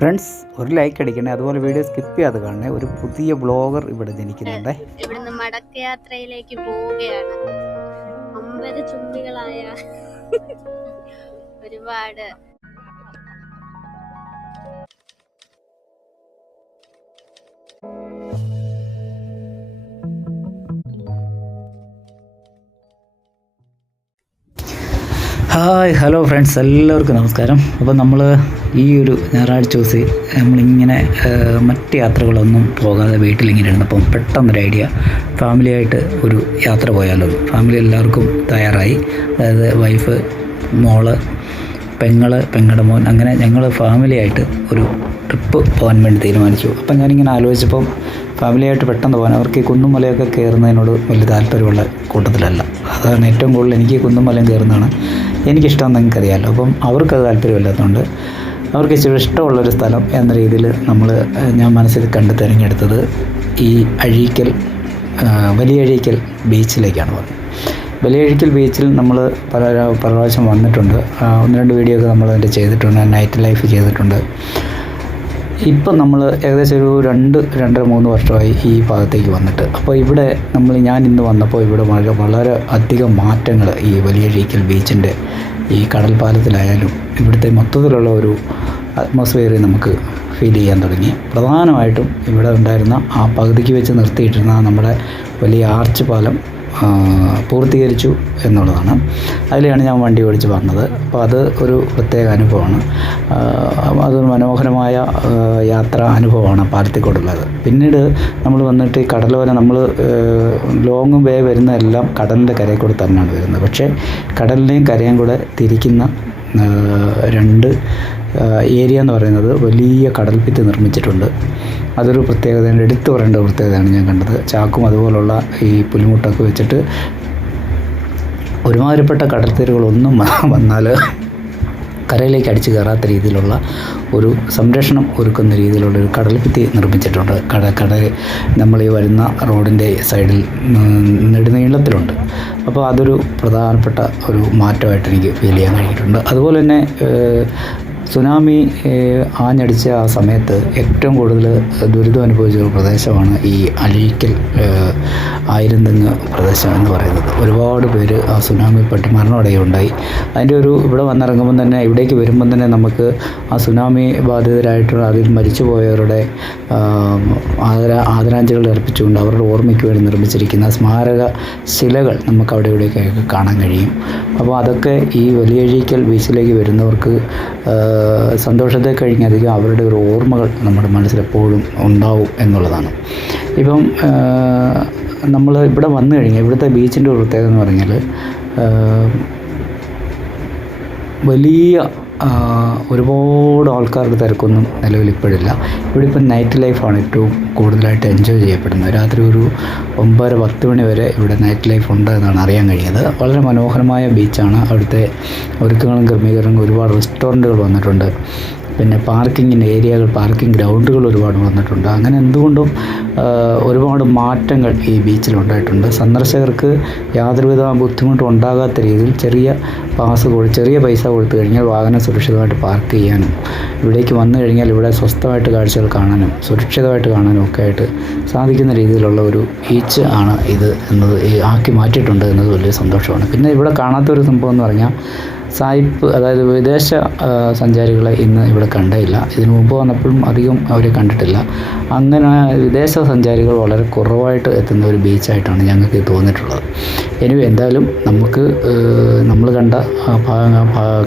Friends, ഒരു like അടിക്കണേ, അതുപോലെ video skip ചെയ്യാതെ കാണണേ. ഒരു പുതിയ ബ്ലോഗർ ഇവിടെ ജനിക്കുന്നുണ്ട്. ഇവിടുന്ന് മടക്കയാത്രയിലേക്ക് പോവുകയാണ്. ചുംബികളായ ഒരുപാട് ഹായ്, ഹലോ ഫ്രണ്ട്സ്, എല്ലാവർക്കും നമസ്കാരം. അപ്പോൾ നമ്മൾ ഈ ഒരു ഞായറാഴ്ച ദിവസം നമ്മളിങ്ങനെ മറ്റ് യാത്രകളൊന്നും പോകാതെ വീട്ടിലിങ്ങനെ ഇരുന്നപ്പം പെട്ടെന്നൊരു ഐഡിയ, ഫാമിലിയായിട്ട് ഒരു യാത്ര പോയാലോ. ഫാമിലി എല്ലാവർക്കും തയ്യാറായി. അതായത് വൈഫ്, മോള്, പെങ്ങളുടെ മോൻ, അങ്ങനെ ഞങ്ങൾ ഫാമിലിയായിട്ട് ഒരു ട്രിപ്പ് പോകാൻ വേണ്ടി തീരുമാനിച്ചു. അപ്പം ഞാനിങ്ങനെ ആലോചിച്ചപ്പം ഫാമിലിയായിട്ട് പെട്ടെന്ന് പോകാൻ, അവർക്ക് ഈ കുന്നും മലയൊക്കെ കയറുന്നതിനോട് വലിയ താല്പര്യമുള്ള കൂട്ടത്തിലല്ല. അതാണ് ഏറ്റവും കൂടുതൽ എനിക്ക് കുന്നും മലയും കയറുന്നതാണ് എനിക്കിഷ്ടം, നിങ്ങൾക്കറിയാമല്ലോ. അപ്പം അവർക്കത് താല്പര്യമില്ലാത്തതുകൊണ്ട് അവർക്ക് ഇച്ചിരി ഇഷ്ടമുള്ളൊരു സ്ഥലം എന്ന രീതിയിൽ ഞാൻ മനസ്സിൽ കണ്ട് തിരഞ്ഞെടുത്തത് ഈ വലിയ അഴീക്കൽ ബീച്ചിലേക്കാണ് പോകുന്നത്. വലിയ അഴീക്കൽ ബീച്ചിൽ നമ്മൾ പല പ്രാവശ്യം വന്നിട്ടുണ്ട്. 1-2 വീഡിയോ ഒക്കെ നമ്മൾ അതിൻ്റെ ചെയ്തിട്ടുണ്ട്, നൈറ്റ് ലൈഫ് ചെയ്തിട്ടുണ്ട്. ഇപ്പം നമ്മൾ ഏകദേശം ഒരു 2-3 വർഷമായി ഈ ഭാഗത്തേക്ക് വന്നിട്ട്. അപ്പോൾ ഇവിടെ ഞാൻ ഇന്ന് വന്നപ്പോൾ ഇവിടെ വളരെ അധികം മാറ്റങ്ങൾ ഈ വലിയ അഴീക്കൽ ബീച്ചിൻ്റെ ഈ കടൽപ്പാലത്തിലായാലും ഇവിടുത്തെ മൊത്തത്തിലുള്ള ഒരു അറ്റ്മോസ്ഫിയറിൽ നമുക്ക് ഫീൽ ചെയ്യാൻ തുടങ്ങി. പ്രധാനമായിട്ടും ഇവിടെ ഉണ്ടായിരുന്ന ആ പകുതിക്ക് വെച്ച് നിർത്തിയിട്ടിരുന്ന നമ്മുടെ വലിയ ആർച്ച് പാലം പൂർത്തീകരിച്ചു എന്നുള്ളതാണ്. അതിലാണ് ഞാൻ വണ്ടി ഓടിച്ച് പറഞ്ഞത്. അപ്പോൾ അത് ഒരു പ്രത്യേക അനുഭവമാണ്. അതൊരു മനോഹരമായ യാത്രാ അനുഭവമാണ് പാലത്തിൽക്കൂടുള്ളത്. പിന്നീട് നമ്മൾ വന്നിട്ട് ഈ കടലോര ലോങ് വേ വരുന്നതെല്ലാം കടലിൻ്റെ കരയിൽ കൂടെ തന്നെയാണ് വരുന്നത്. പക്ഷേ കടലിനെയും കരയും കൂടെ തിരിക്കുന്ന 2 ഏരിയ എന്ന് പറയുന്നത് വലിയ കടൽഭിത്തി നിർമ്മിച്ചിട്ടുണ്ട്. അതൊരു പ്രത്യേകതയാണ്, എടുത്തു പറയേണ്ട പ്രത്യേകതയാണ് ഞാൻ കണ്ടത്. ചാക്കും അതുപോലുള്ള ഈ പുലിമുട്ടൊക്കെ വെച്ചിട്ട് ഒരുമാതിരിപ്പെട്ട കടൽത്തീരുകളൊന്നും വന്നാൽ കരയിലേക്ക് അടിച്ചു കയറാത്ത രീതിയിലുള്ള ഒരു സംരക്ഷണം ഒരുക്കുന്ന രീതിയിലുള്ള ഒരു കടൽഭിത്തി നിർമ്മിച്ചിട്ടുണ്ട്. കടൽ നമ്മൾ ഈ വരുന്ന റോഡിൻ്റെ സൈഡിൽ നെടുനീളത്തിലുണ്ട്. അപ്പോൾ അതൊരു പ്രധാനപ്പെട്ട ഒരു മാറ്റമായിട്ട് എനിക്ക് ഫീൽ ചെയ്യാൻ കഴിഞ്ഞിട്ടുണ്ട്. അതുപോലെ തന്നെ സുനാമി ആഞ്ഞടിച്ച ആ സമയത്ത് ഏറ്റവും കൂടുതൽ ദുരിതം അനുഭവിച്ച ഒരു പ്രദേശമാണ് ഈ അഴീക്കൽ ആയിരംതെങ്ങ് പ്രദേശം എന്ന് പറയുന്നത്. ഒരുപാട് പേര് ആ സുനാമിപ്പെട്ട് മരണമടയുണ്ടായി. അതിൻ്റെ ഇവിടെ വന്നിറങ്ങുമ്പം തന്നെ, ഇവിടേക്ക് വരുമ്പം തന്നെ നമുക്ക് ആ സുനാമി ബാധിതരായിട്ടുള്ള അതിൽ മരിച്ചുപോയവരുടെ ആദരാഞ്ജലികൾ അർപ്പിച്ചുകൊണ്ട് അവരുടെ ഓർമ്മയ്ക്ക് വേണ്ടി നിർമ്മിച്ചിരിക്കുന്ന സ്മാരക ശിലകൾ നമുക്ക് അവിടെ ഇവിടെയൊക്കെ കാണാൻ കഴിയും. അപ്പോൾ അതൊക്കെ ഈ വലിയ അഴീക്കൽ ബീച്ചിലേക്ക് വരുന്നവർക്ക് സന്തോഷത്തെ കഴിഞ്ഞധികം അവരുടെ ഒരു ഓർമ്മകൾ നമ്മുടെ മനസ്സിലെപ്പോഴും ഉണ്ടാവും എന്നുള്ളതാണ്. ഇപ്പം നമ്മൾ ഇവിടെ വന്നു കഴിഞ്ഞാൽ ഇവിടുത്തെ ബീച്ചിൻ്റെ ഒരു പ്രത്യേകത എന്ന് പറഞ്ഞാൽ ഒരുപാട് ആൾക്കാരുടെ തിരക്കൊന്നും നിലവിൽ ഇപ്പോഴില്ല. ഇവിടെ ഇപ്പം നൈറ്റ് ലൈഫാണ് ഏറ്റവും കൂടുതലായിട്ട് എൻജോയ് ചെയ്യപ്പെടുന്നത്. രാത്രി ഒരു 9-10 മണി വരെ ഇവിടെ നൈറ്റ് ലൈഫ് ഉണ്ട് എന്നാണ് അറിയാൻ കഴിയുന്നത്. വളരെ മനോഹരമായ ബീച്ചാണ്. അവിടുത്തെ ഒരുക്കങ്ങളും ക്രമീകരണങ്ങളും, ഒരുപാട് റെസ്റ്റോറൻറ്റുകൾ വന്നിട്ടുണ്ട്. പിന്നെ പാർക്കിംഗ് ഗ്രൗണ്ടുകൾ ഒരുപാട് വന്നിട്ടുണ്ട്. അങ്ങനെ എന്തുകൊണ്ടും ഒരുപാട് മാറ്റങ്ങൾ ഈ ബീച്ചിലുണ്ടായിട്ടുണ്ട്. സന്ദർശകർക്ക് യാതൊരുവിധ ബുദ്ധിമുട്ടും ഉണ്ടാകാത്ത രീതിയിൽ ചെറിയ പൈസ കൊടുത്തു കഴിഞ്ഞാൽ വാഹനം സുരക്ഷിതമായിട്ട് പാർക്ക് ചെയ്യാനും, ഇവിടേക്ക് വന്നു കഴിഞ്ഞാൽ ഇവിടെ സ്വസ്ഥമായിട്ട് കാഴ്ചകൾ കാണാനും സുരക്ഷിതമായിട്ട് കാണാനും ഒക്കെ ആയിട്ട് സാധിക്കുന്ന രീതിയിലുള്ള ഒരു ബീച്ച് ആണ് ഇത് എന്നത് ആക്കി മാറ്റിയിട്ടുണ്ട് എന്നത് വലിയ സന്തോഷമാണ്. പിന്നെ ഇവിടെ കാണാത്തൊരു സംഭവം എന്ന് പറഞ്ഞാൽ സായിപ്പ്, അതായത് വിദേശ സഞ്ചാരികളെ ഇന്ന് ഇവിടെ കണ്ടില്ല. ഇതിനു മുമ്പ് വന്നപ്പോഴും അധികം അവരെ കണ്ടിട്ടില്ല. അങ്ങനെ വിദേശ സഞ്ചാരികൾ വളരെ കുറവായിട്ട് എത്തുന്ന ഒരു ബീച്ചായിട്ടാണ് ഞങ്ങൾക്ക് തോന്നിയിട്ടുള്ളത്. എന്തായാലും നമ്മൾ കണ്ട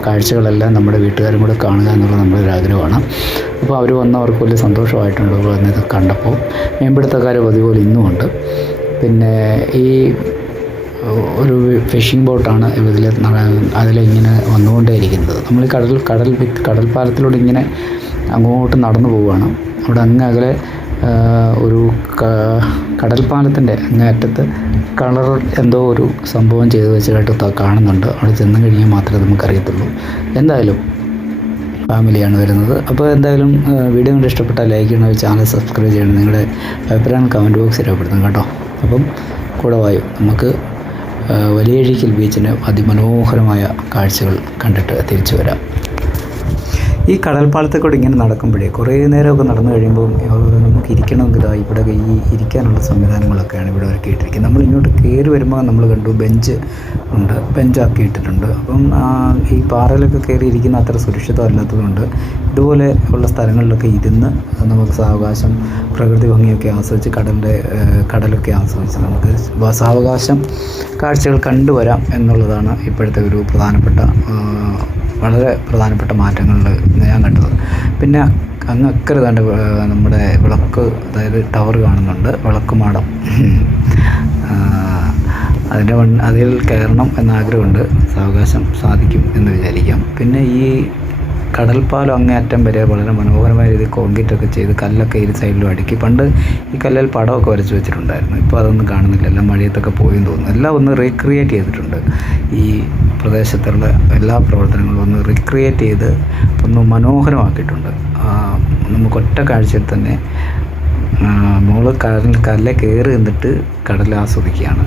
കാഴ്ചകളെല്ലാം നമ്മുടെ വീട്ടുകാരും കൂടെ കാണുക എന്നുള്ളത് നമ്മുടെ ഒരു ആഗ്രഹമാണ്. അപ്പോൾ അവർ വന്നവർക്ക് വലിയ സന്തോഷമായിട്ടുണ്ട് ഇത് കണ്ടപ്പോൾ. മീൻപിടുത്തക്കാർ അതുപോലെ ഇന്നുമുണ്ട്. പിന്നെ ഈ ഒരു ഫിഷിംഗ് ബോട്ടാണ് അതിലിങ്ങനെ വന്നുകൊണ്ടേയിരിക്കുന്നത്. നമ്മൾ കടൽപ്പാലത്തിലൂടെ ഇങ്ങനെ അങ്ങോട്ട് നടന്നു പോവുകയാണ്. അവിടെ അകലെ ഒരു കടൽപ്പാലത്തിൻ്റെ അങ്ങേയറ്റത്ത് കളർ എന്തോ ഒരു സംഭവം ചെയ്ത് വെച്ചതായിട്ട് കാണുന്നുണ്ട്. അവിടെ ചെന്ന് കഴിഞ്ഞാൽ മാത്രമേ നമുക്കറിയത്തുള്ളൂ. എന്തായാലും ഫാമിലിയാണ് വരുന്നത്. അപ്പോൾ എന്തായാലും വീഡിയോ കണ്ട് ഇഷ്ടപ്പെട്ടാൽ ലൈക്ക് ചെയ്യണം, ചാനൽ സബ്സ്ക്രൈബ് ചെയ്യണം, നിങ്ങളുടെ അഭിപ്രായം കമൻറ്റ് ബോക്സിൽ രേഖപ്പെടുത്തണം കേട്ടോ. അപ്പം കൂടെ വായു, നമുക്ക് വലിയ അഴീക്കൽ ബീച്ചിന് അതിമനോഹരമായ കാഴ്ചകൾ കണ്ടിട്ട് തിരിച്ചു വരാം. ഈ കടൽപ്പാലത്തെ കൂടെ ഇങ്ങനെ നടക്കുമ്പോഴേ കുറേ നേരമൊക്കെ നടന്നു കഴിയുമ്പോൾ നമുക്ക് ഇരിക്കണമെങ്കിൽ ഇവിടെ ഈ ഇരിക്കാനുള്ള സംവിധാനങ്ങളൊക്കെയാണ് ഇവിടെ ഒരുക്കിയിട്ടിരിക്കുന്നത്. നമ്മൾ ഇങ്ങോട്ട് കയറി വരുമ്പോൾ നമ്മൾ കണ്ടു ബെഞ്ച് ഉണ്ട്, ബെഞ്ചാക്കി ഇട്ടിട്ടുണ്ട്. അപ്പം ഈ പാറയിലൊക്കെ കയറി ഇരിക്കുന്ന അത്ര സുരക്ഷിതമല്ലാത്തതുകൊണ്ട് ഇതുപോലെ ഉള്ള സ്ഥലങ്ങളിലൊക്കെ ഇരുന്ന് നമുക്ക് സാവകാശം പ്രകൃതി ഭംഗിയൊക്കെ ആസ്വദിച്ച് കടലൊക്കെ ആസ്വദിച്ച് നമുക്ക് സാവകാശം കാഴ്ചകൾ കണ്ടുവരാം എന്നുള്ളതാണ് ഇപ്പോഴത്തെ ഒരു വളരെ പ്രധാനപ്പെട്ട മാറ്റങ്ങളിൽ ഞാൻ കണ്ടത്. പിന്നെ അങ്ങ് അക്കരെ തന്നെ നമ്മുടെ വിളക്ക്, അതായത് ടവർ കാണുന്നുണ്ട്, വിളക്കുമാടം. അതിൽ കയറണം എന്നാഗ്രഹമുണ്ട്, സാവകാശം സാധിക്കും എന്ന് വിചാരിക്കാം. പിന്നെ ഈ കടൽപ്പാലം അങ്ങേയറ്റം വരെ വളരെ മനോഹരമായ രീതിയിൽ കോൺക്രീറ്റൊക്കെ ചെയ്ത് കല്ലൊക്കെ ഇരു സൈഡിലും അടുക്കി. പണ്ട് ഈ കല്ലിൽ പടമൊക്കെ വരച്ച് വെച്ചിട്ടുണ്ടായിരുന്നു. ഇപ്പോൾ അതൊന്നും കാണുന്നില്ല, എല്ലാം മഴയത്തൊക്കെ പോയെന്ന് തോന്നുന്നു. എല്ലാം ഒന്ന് റീക്രിയേറ്റ് ചെയ്തിട്ടുണ്ട്. ഈ പ്രദേശത്തുള്ള എല്ലാ പ്രവർത്തനങ്ങളും ഒന്ന് റീക്രിയേറ്റ് ചെയ്ത് ഒന്ന് മനോഹരമാക്കിയിട്ടുണ്ട്. നമുക്ക് ഒറ്റ കാഴ്ചയിൽ തന്നെ മുകളിൽ കല്ല് കയറി നിന്നിട്ട് കടൽ ആസ്വദിക്കുകയാണ്.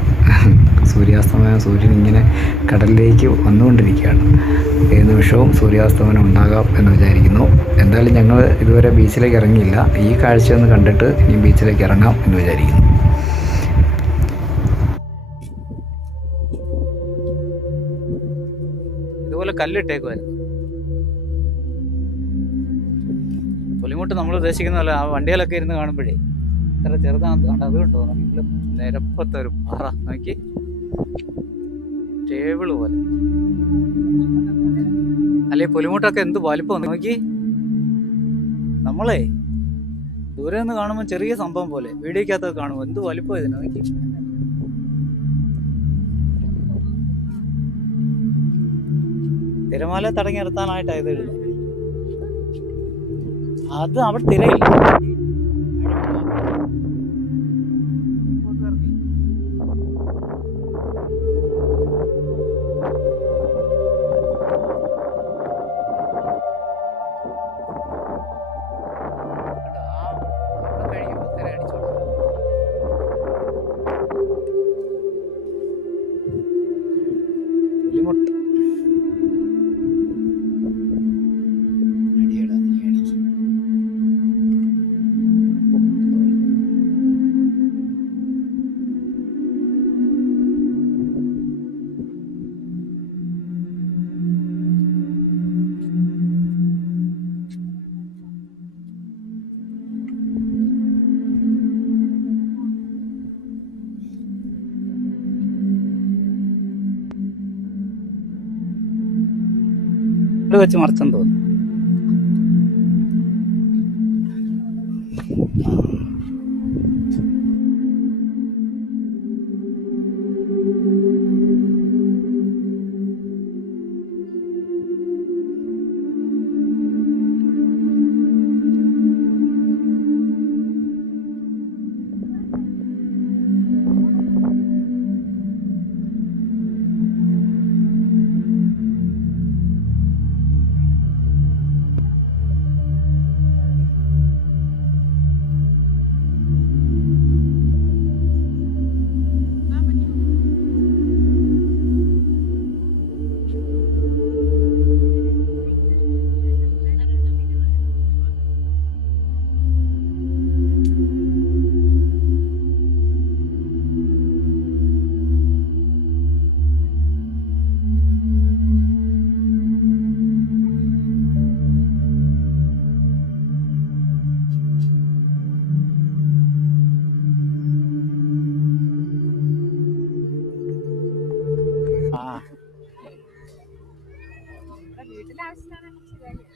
സൂര്യാസ്തമയം, സൂര്യൻ ഇങ്ങനെ കടലിലേക്ക് വന്നുകൊണ്ടിരിക്കുകയാണ്. ഏത് നിമിഷവും സൂര്യാസ്തമനം ഉണ്ടാകാം എന്ന് വിചാരിക്കുന്നു. എന്തായാലും ഞങ്ങൾ ഇതുവരെ ബീച്ചിലേക്ക് ഇറങ്ങിയില്ല. ഈ കാഴ്ചയൊന്ന് കണ്ടിട്ട് ഇനി ബീച്ചിലേക്ക് ഇറങ്ങാം എന്ന് വിചാരിക്കുന്നു. ഇതുപോലെ കല്ലിട്ടേക്കുമായിരുന്നു. പുലിമുട്ട് നമ്മൾ ഉദ്ദേശിക്കുന്നതല്ല. ആ വണ്ടികളൊക്കെ ഇരുന്ന് കാണുമ്പോഴേ ഇത്ര ചെറുതാണ്. അതുകൊണ്ടോ നല്ല നിരപ്പത്തെ ഒരു പാറ നോക്കി, ടേബിള് പോലെ. അല്ലെ പുലിമുട്ടൊക്കെ എന്ത് വലിപ്പം നോക്കി. നമ്മളെ ദൂരെ നിന്ന് കാണുമ്പോൾ ചെറിയ സംഭവം പോലെ, വീഡിയോക്കകത്തൊക്കെ കാണുമ്പോൾ എന്ത് വലിപ്പം ഇതിന് നോക്കി. തിരമാല തടഞ്ഞി നിർത്താനായിട്ടാണ് ഇത് ഇടുന്നത്. അത് അവിടെ തിരയില്ല. വെച്ച് മറിച്ചെന്ന് തോന്നുന്നു.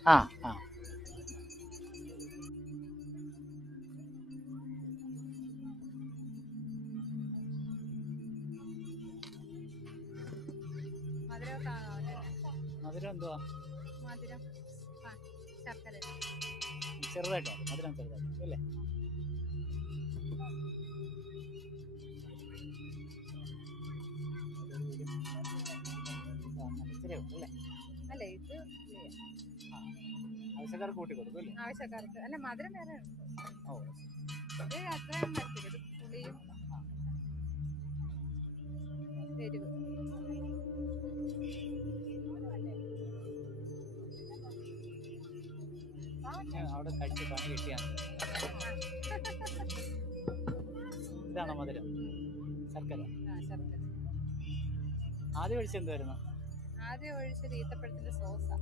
ആ ആ മധുരം എന്തുവാ? മധുരം ശർക്കര ചെറുതായിട്ടോ? മധുരം ചെറുതായിട്ട് അല്ലേ? അല്ല ഇത് ആവശ്യക്കാർക്ക് കൂട്ടി കൊടുക്കും അല്ലേ? ആവശ്യക്കാർക്ക് അല്ല, മധുരം വേറെ ഉണ്ട്. ഓ, ഇത് അത്രയും മധുരം, പുളിയും എരിവ്. പറഞ്ഞ് അവിടെ കഴിച്ച് പണി കിട്ടിയാണ്. ഇതാണോ മധുരം? ശർക്കര. ആദ്യം ഒഴിച്ച് എന്തുവായിരുന്നു? ആദ്യം ഒഴിച്ചത് ഈത്തപ്പഴത്തിന്റെ സോസാ.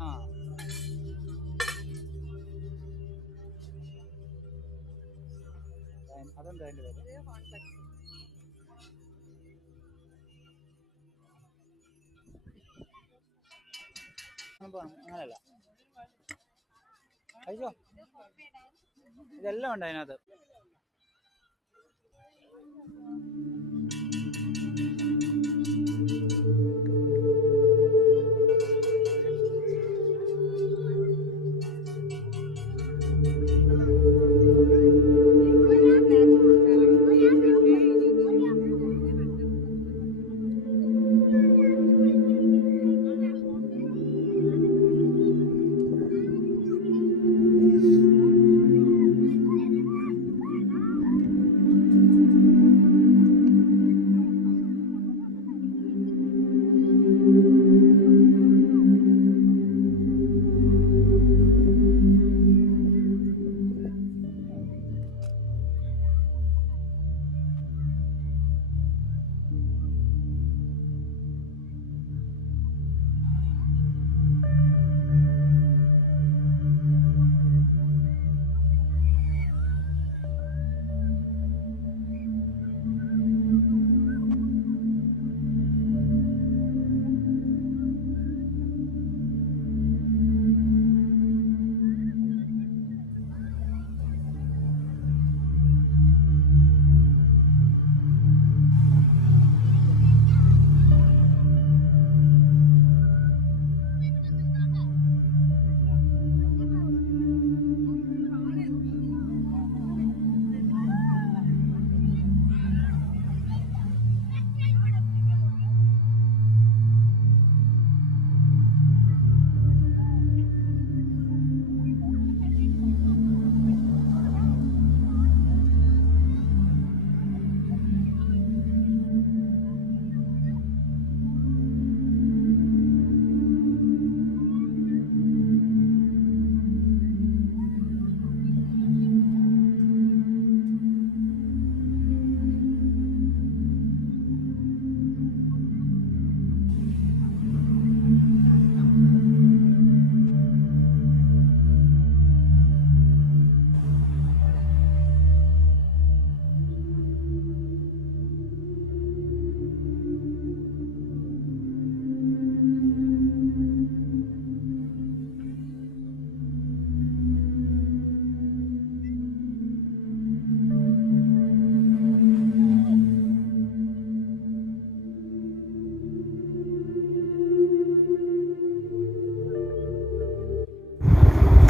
അതെന്താ അതിന്റെ പേര്? അങ്ങനല്ല, കഴിച്ചോ, ഇതെല്ലാം ഉണ്ട് അതിനകത്ത്.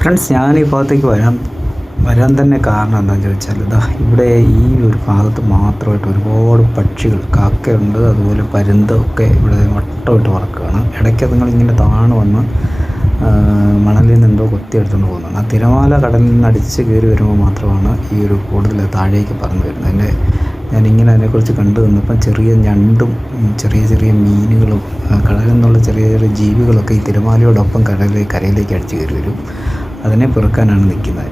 ഫ്രണ്ട്സ്, ഞാൻ ഈ ഭാഗത്തേക്ക് വരാൻ തന്നെ കാരണം എന്താണെന്ന് ചോദിച്ചാൽ, ഇതാ ഇവിടെ ഈ ഒരു ഭാഗത്ത് മാത്രമായിട്ട് ഒരുപാട് പക്ഷികൾ, കാക്കയുണ്ട്, അതുപോലെ പരുന്തൊക്കെ ഇവിടെ വട്ടമിട്ട് പറക്കുകയാണ്. ഇടയ്ക്ക് അതുങ്ങളിങ്ങനെ താണു വന്ന് മണലിൽ നിന്ന് എന്തോ കൊത്തിയെടുത്തുകൊണ്ട് പോകുന്നതാണ്. ആ തിരമാല കടലിൽ നിന്ന് അടിച്ച് കയറി വരുമ്പോൾ മാത്രമാണ് ഈ ഒരു കൂടുതൽ താഴേക്ക് പറന്നു വരുന്നത്. ഞാനിങ്ങനെ അതിനെക്കുറിച്ച് കണ്ടു നിന്നപ്പം ചെറിയ ഞണ്ടും ചെറിയ ചെറിയ മീനുകളും കടലിൽ നിന്നുള്ള ചെറിയ ചെറിയ ജീവികളൊക്കെ ഈ തിരമാലയോടൊപ്പം കരയിലേക്ക് അടിച്ച് കയറി വരും. അതിനെ പെറുക്കാനാണ് നിൽക്കുന്നത്.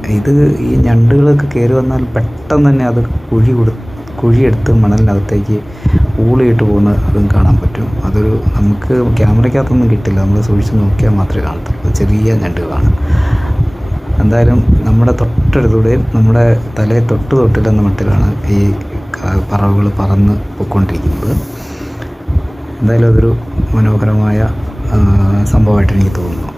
ഈ ഞണ്ടുകളൊക്കെ കയറി വന്നാൽ പെട്ടെന്ന് തന്നെ അത് കുഴിയെടുത്ത് മണലിനകത്തേക്ക് ഊളിയിട്ട് പോകുന്ന അതും കാണാൻ പറ്റും. നമുക്ക് ക്യാമറയ്ക്കകത്തൊന്നും കിട്ടില്ല, നമ്മൾ സൂക്ഷിച്ച് നോക്കിയാൽ മാത്രമേ കാണത്തുള്ളൂ. ചെറിയ ഞണ്ടുകളാണ്. എന്തായാലും നമ്മുടെ തൊട്ടടുത്തൂടെയും നമ്മുടെ തലയെ തൊട്ടില്ലെന്ന മട്ടിലാണ് ഈ പറവകൾ പറന്ന് പോയിക്കൊണ്ടിരിക്കുന്നത്. എന്തായാലും അതൊരു മനോഹരമായ സംഭവമായിട്ട് എനിക്ക് തോന്നുന്നു.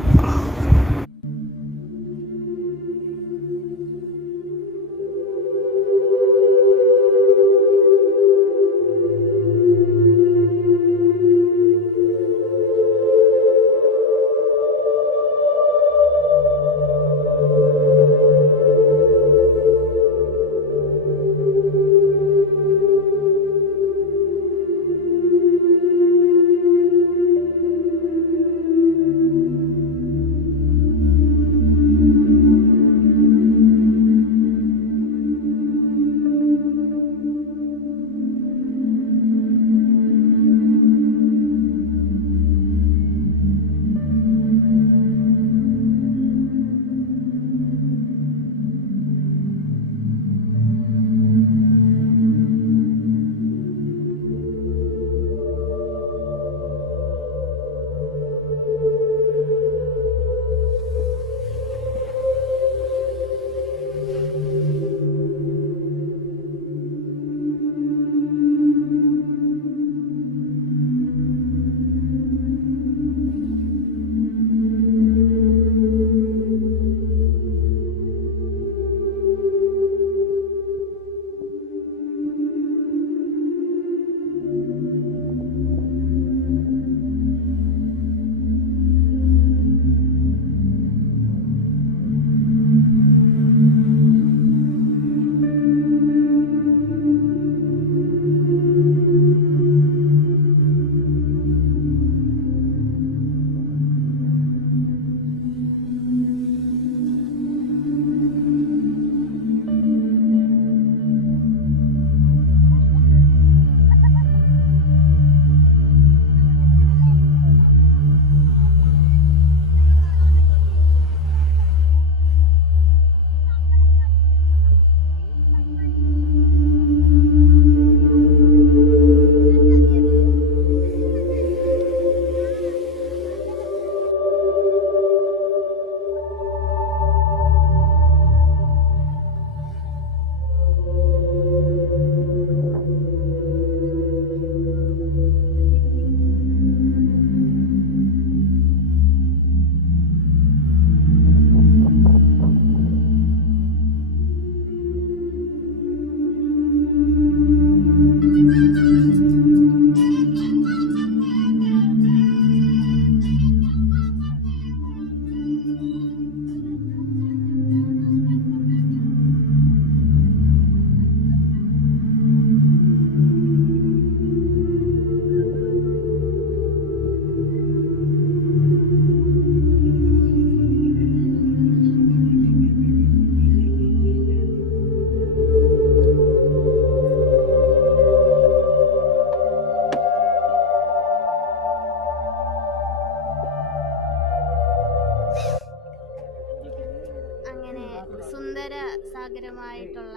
സുന്ദര സാഗരമായിട്ടുള്ള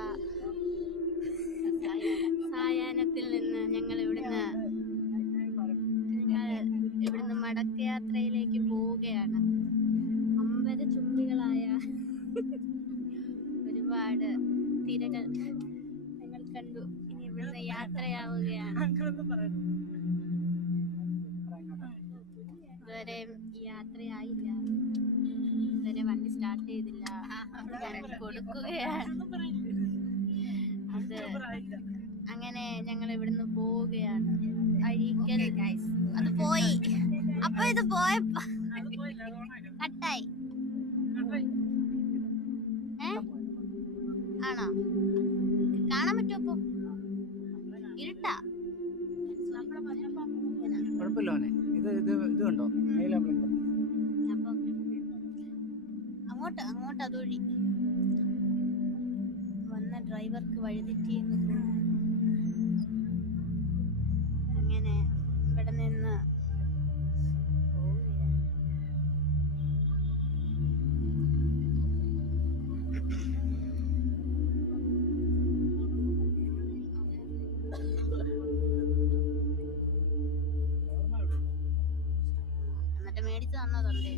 സായാഹ്നത്തിൽ നിന്ന് ഞങ്ങൾ ഇവിടുന്ന് മടക്കയാത്രയിലേക്ക് പോവുകയാണ്. അമ്പര ചുംബികളായ ഒരുപാട് തിരകൾ ഞങ്ങൾ കണ്ടു. ഇനി ഇവിടുന്ന് യാത്രയാവുകയാണ്. ഇതുവരെയും യാത്രയായില്ല, ഇതുവരെ വണ്ടി സ്റ്റാർട്ട് ചെയ്തില്ല. ഞാൻ കൊടുക്കുകയാണ്. അങ്ങനെ ഞങ്ങൾ ഇവിടുന്ന് പോവുകയാണ്. അഴീക്കൽ അത് പോയി. അപ്പൊ ഇത് പോയപ്പോ കട്ടായി. ആണോ? കാണാൻ പറ്റുമോ? അപ്പൊ ഇരുട്ടാ. അപ്പൊ അങ്ങോട്ട് അതൊഴി വന്ന ഡ്രൈവർക്ക് വഴിതെറ്റിയെന്ന് അങ്ങനെ ഇവിടെ നിന്ന് എന്നിട്ട് മേടിച്ചു തന്നതുണ്ട്.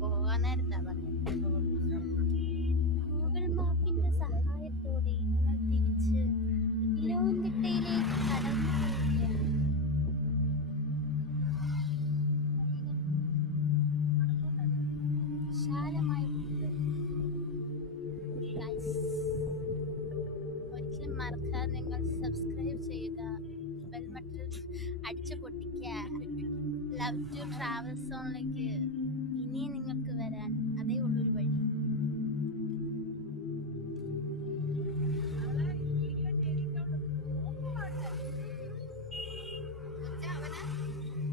പോകാൻ നേരത്താ പറഞ്ഞത്. ഗൂഗിൾ മാപ്പിന്റെ സഹായത്തോടെ നിങ്ങൾ തിരിച്ച് ഇലവുംതിട്ടയിലേക്ക് കടന്നു പോവുകയാണ്. ഒരിക്കലും മറക്കാതെ നിങ്ങൾ സബ്സ്ക്രൈബ് ചെയ്യുക, ബെൽ ബട്ടൺ അടിച്ചു പൊട്ടിക്കുക. ലവ് ടു ട്രാവൽ സോണിലേക്ക് ഇനിയും നിങ്ങൾക്ക് വരാൻ അതേ ഉള്ളൊരു വഴി.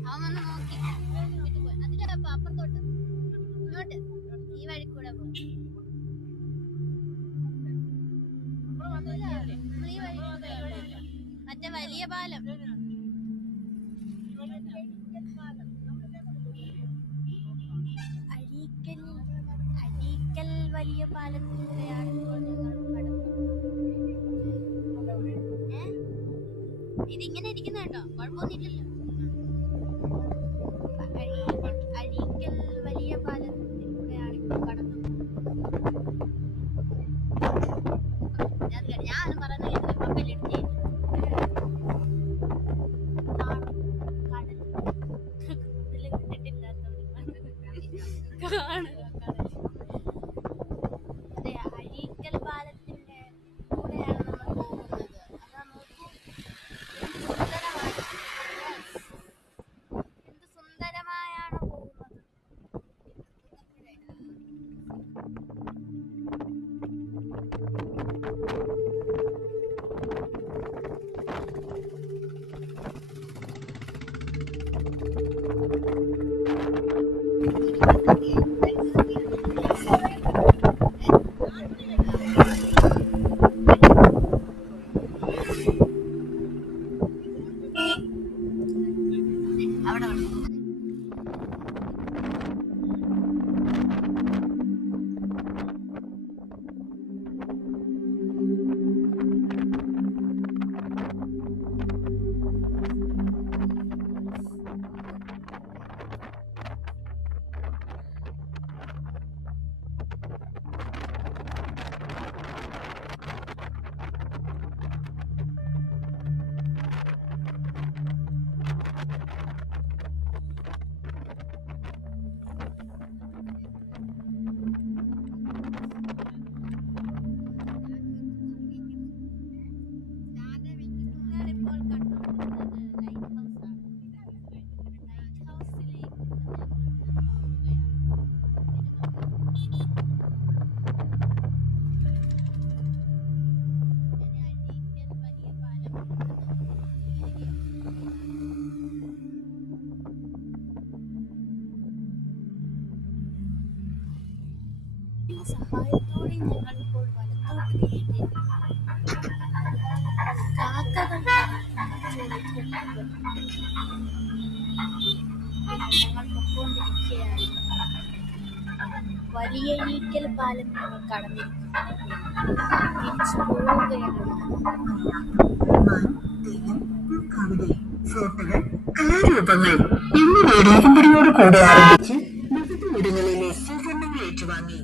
അവൻ വന്ന് നോക്കി അതിന്റെ അപ്പുറത്തോട്ട് ഇങ്ങോട്ട് ഈ വഴി കൂടെ പോകും. ഈ വഴി മറ്റേ വലിയ പാലം അഴീക്കൽ വലിയ പാലത്തിലൂടെയാണ് ഇതിങ്ങനെ ഇരിക്കുന്ന കേട്ടോ, കുഴപ്പമൊന്നുമില്ലല്ലോ. അഴീക്കൽ വലിയ പാലത്തിലൂടെയാണ് ഇപ്പോൾ കടന്നു. ഞാനും പറയുന്നത് മൊബൈലെടുത്ത് അഴീക്കൽ പാലത്തിന്റെ കൂടെയാണ് നമ്മൾ പോകുന്നത്. അതാ നോക്കൂ, എന്ത് സുന്ദരമായാണ് പോകുന്നത്. സഹായത്തോടെ ഞങ്ങളിപ്പോൾ വലത്തോട്ട് തിരിയുകയാണ്. കാക്കകൾ ഞങ്ങൾ പൊക്കോണ്ടിരിക്കുകയാണ്. വലിയഴീക്കൽ പാലം ഞങ്ങൾ കടന്നിരിക്കുന്നു. തിരിച്ചു പോവുകയാണ്. കലാരൂപങ്ങൾ എന്നിവയുടെ അകമ്പടിയോട് കൂടെ ആരംഭിച്ച് വിവിധ ഇടങ്ങളിലെ സ്വീകരണങ്ങൾ ഏറ്റുവാങ്ങി.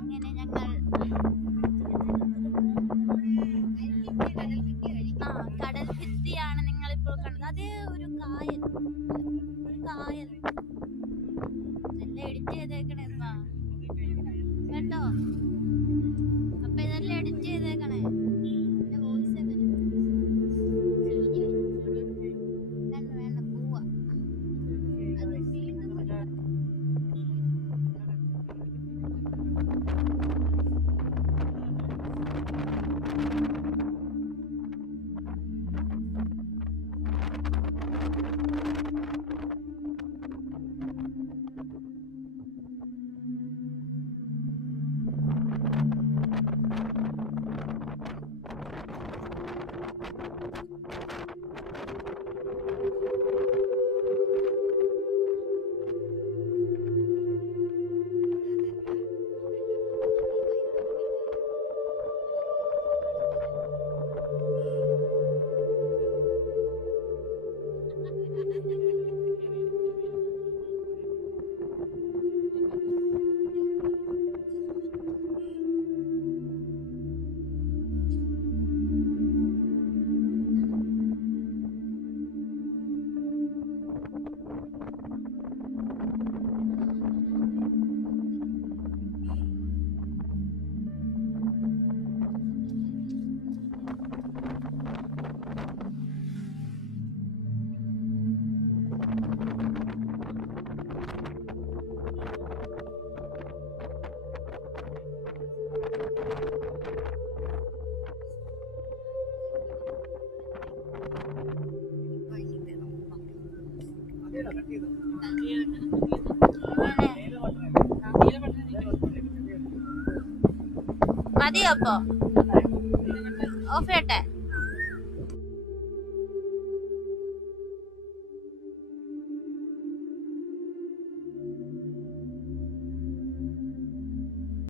അങ്ങനെ ഞങ്ങൾ കടൽ ഭിത്തിയാണ് നിങ്ങളിപ്പോൾ കണ്ടത്. അത് ഒരു കായൽ, നല്ല എഡിറ്റ് ചെയ്തേക്കണേ കേട്ടോ. അപ്പൊ ഇതെല്ലാം എഡിറ്റ് ചെയ്തേക്കണേ. എന്റെ വോയിസ് വേണ്ട പോവാ. അത് വീണ്ടും മതിയോ? അപ്പൊ ഓഫ് ചെയ്യട്ടെ.